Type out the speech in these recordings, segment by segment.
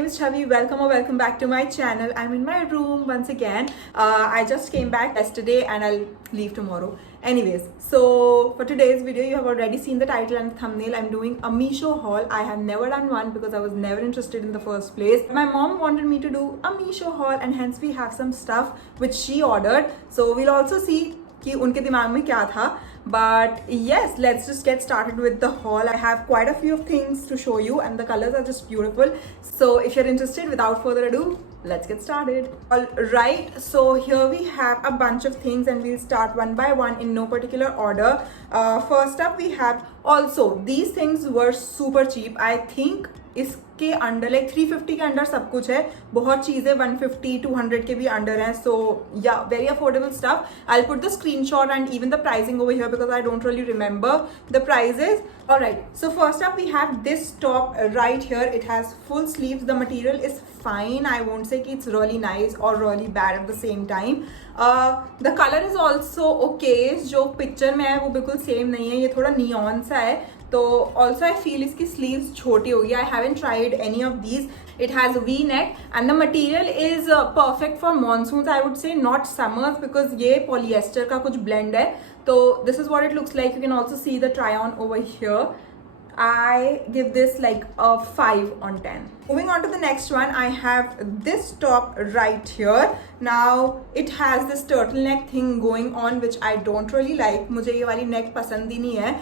name is Chavi. Welcome or welcome back to my channel. I'm in my room once again. I just came back yesterday and I'll leave tomorrow. Anyways, so for today's video, you have already seen the title and the thumbnail. I'm doing a Meesho haul. I have never done one because I was never interested in the first place. My mom wanted me to do a Meesho haul and hence we have some stuff which she ordered. So we'll also see कि उनके दिमाग में क्या था. But yes, let's just get started with the haul. I have quite a few things to show you and the colors are just beautiful. So if you're interested, without further ado, let's get started. Alright, so here we have a bunch of things and we'll start one by one in no particular order. First up we have, also these things were super cheap. I think इसके under like 350 के under sub कुछ है. बहुत चीजें 150 200 के भी under हैं. So yeah very affordable stuff. I put the screenshot and even the pricing over here because I don't really remember the prices. Alright, so first up we have this top right here. It has full sleeves. The material is fine. I won't say कि it's really nice or really bad at the same time. The color is also okay. जो picture में है वो बिल्कुल same नहीं है. ये थोड़ा नियॉन सा है. तो ऑल्सो आई फील इसकी स्लीव्स छोटी होगी. I haven't tried any of these. It has V neck and the material is perfect for monsoon. I would say not summers because ये पॉलिएस्टर का कुछ ब्लेंड है. तो this is what it looks like. You can also see the try on over here. I give this like a 5 on 10. Moving on to the next one, I have this top right here. Now it has this turtleneck thing going on which I don't really like. मुझे ये वाली neck पसंद ही नहीं है.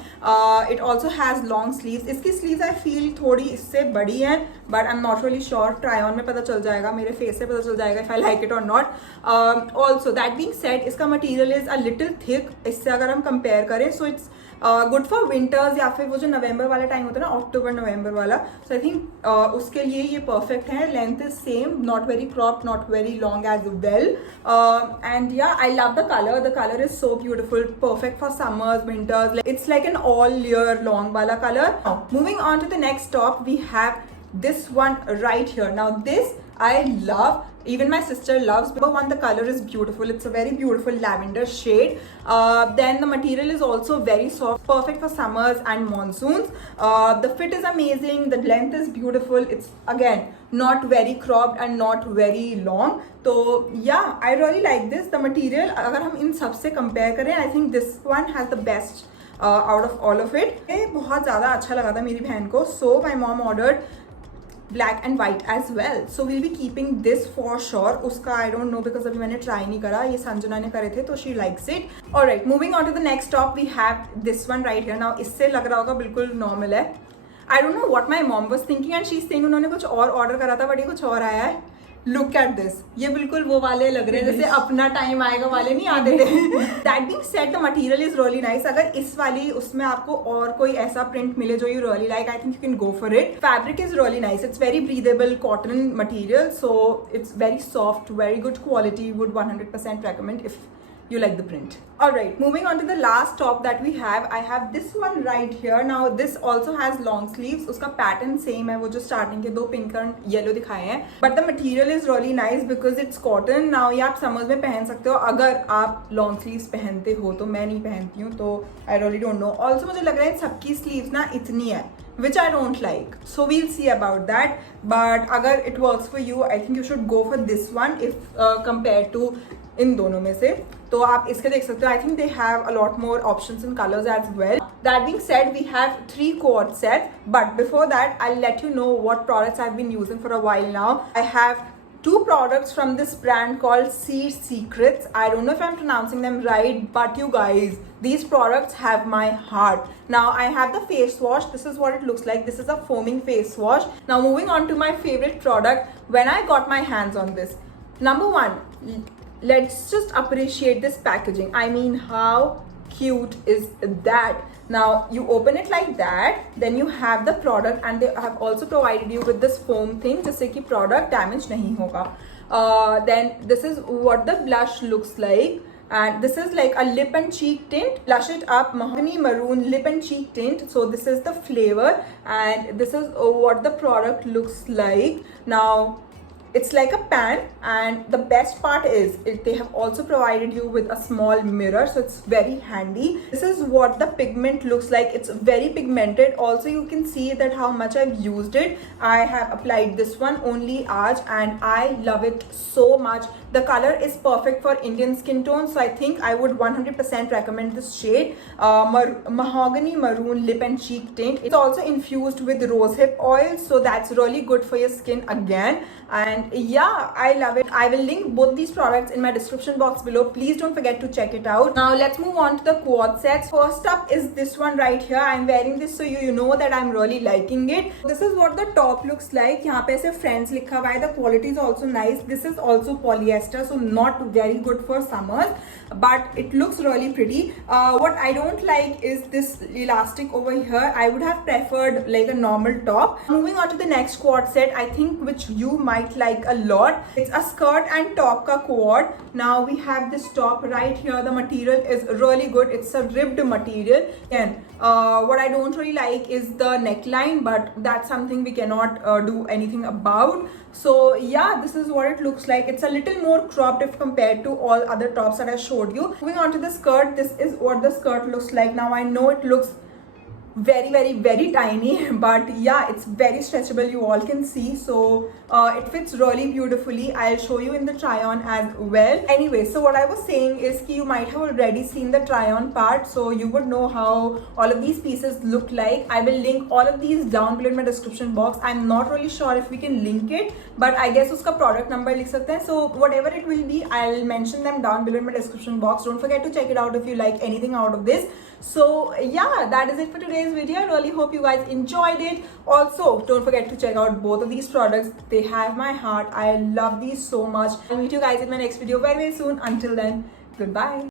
It also has long sleeves. इसकी sleeves I feel थोड़ी इससे बड़ी हैं, but I'm not really sure. Try on में पता चल जाएगा, मेरे face से पता चल जाएगा if I like it or not. Also that being said, इसका material is a little thick. इससे अगर हम compare करें, so it's good for winters या फिर वो जो नवंबर वाला टाइम होता है ना, अक्टूबर नवंबर वाला. सो आई थिंक उसके लिए ये परफेक्ट है. Length is same, not very crop, not very long as well. And yeah I love the colour. The colour is so beautiful, perfect for summers, winters. It's like an all year long वाला colour. Moving on to the next top we have this one right here. Now this I love. Even my sister loves. Number one, the color is beautiful. It's a very beautiful lavender shade. Then the material is also very soft, perfect for summers and monsoons. The fit is amazing. The length is beautiful. It's again not very cropped and not very long. So yeah, I really like this. The material, अगर हम इन सब से compare करें, I think this one has the best out of all of it. ये बहुत ज़्यादा अच्छा लगा था मेरी बहन को. So my mom ordered black and white as well. So we'll be keeping this for sure. उसका I don't know because अभी मैंने try नहीं करा. ये संजना ने करे थे तो she likes it. Alright, moving on to the next top we have this one right here. Now इससे लग रहा होगा बिल्कुल normal है. I don't know what my mom was thinking and she's saying उन्होंने कुछ और order करा था but ये कुछ और आया है. Look at this. ये बिल्कुल वो वाले लग रहे हैं जैसे अपना टाइम आएगा वाले नहीं आते थे. That being said, the material is really nice. अगर इस वाली उसमें आपको और कोई ऐसा print मिले जो you really like, I think you can go for it. Fabric is really nice. It's very breathable cotton material, so it's very soft, very good quality. Would 100% recommend if you like the print. Alright, moving on to the last top that we have. I have this one right here. Now this also has long sleeves. उसका pattern same है, वो जो starting के दो pink and yellow दिखाए हैं. But the material is really nice because it's cotton. Now ये आप summers में पहन सकते हो. अगर आप long sleeves पहनते हो तो मैं नहीं पहनती हूँ तो I really don't know. Also मुझे लग रहा है सबकी sleeves ना इतनी है, which I don't like. So we'll see about that. But अगर it works for you, I think you should go for this one if compared to इन दोनों में से. तो आप इसके देख सकते हो. I think they have a lot more options in colors as well. That being said, we have 3 cord sets. But before that, I'll let you know what products I've been using for a while now. I have 2 products from this brand called Seed Secrets. I don't know if I'm pronouncing them right, but you guys, these products have my heart. Now I have the face wash. This is what it looks like. This is a foaming face wash. Now moving on to my favorite product. When I got my hands on this, number one, let's just appreciate this packaging. I mean, how cute is that? Now you open it like that, then you have the product and they have also provided you with this foam thing जिससे कि product damage नहीं होगा. Then this is what the blush looks like. And this is like a lip and cheek tint. Blush it up, mahogany maroon lip and cheek tint. So this is the flavor and this is what the product looks like. Now it's like a pan, and the best part is they have also provided you with a small mirror, so it's very handy. This is what the pigment looks like. It's very pigmented. Also, you can see that how much I've used it. I have applied this one only aaj, and I love it so much. The color is perfect for Indian skin tone, so I think I would 100% recommend this shade. Mahogany Maroon Lip and Cheek Tint. It's also infused with rosehip oil, so that's really good for your skin again. And yeah, I love it. I will link both these products in my description box below. Please don't forget to check it out. Now let's move on to the quad sets. First up is this one right here. I'm wearing this, so you know that I'm really liking it. This is what the top looks like. यहाँ पे ऐसे Friends लिखा हुआ है. The quality is also nice. This is also polyester, so not very good for summers, but it looks really pretty. What I don't like is this elastic over here. I would have preferred like a normal top. Moving on to the next quad set, I think which you might like a lot. It's a skirt and top ka quad. Now we have this top right here. The material is really good. It's a ribbed material. And what I don't really like is the neckline, but that's something we cannot do anything about. So yeah, this is what it looks like. It's a little more cropped if compared to all other tops that I showed you. Moving on to the skirt, this is what the skirt looks like. Now I know it looks very tiny, but yeah, it's very stretchable, you all can see. So it fits really beautifully. I'll show you in the try on as well. Anyway, so what I was saying is that you might have already seen the try on part, so you would know how all of these pieces look like. I will link all of these down below in my description box. I'm not really sure if we can link it, but I guess uska product number likh sakte hain. So whatever it will be, I'll mention them down below in my description box. Don't forget to check it out if you like anything out of this. So yeah, that is it for today's video. I really hope you guys enjoyed it. Also, don't forget to check out both of these products. They have my heart. I love these so much. I'll meet you guys in my next video very soon. Until then, goodbye.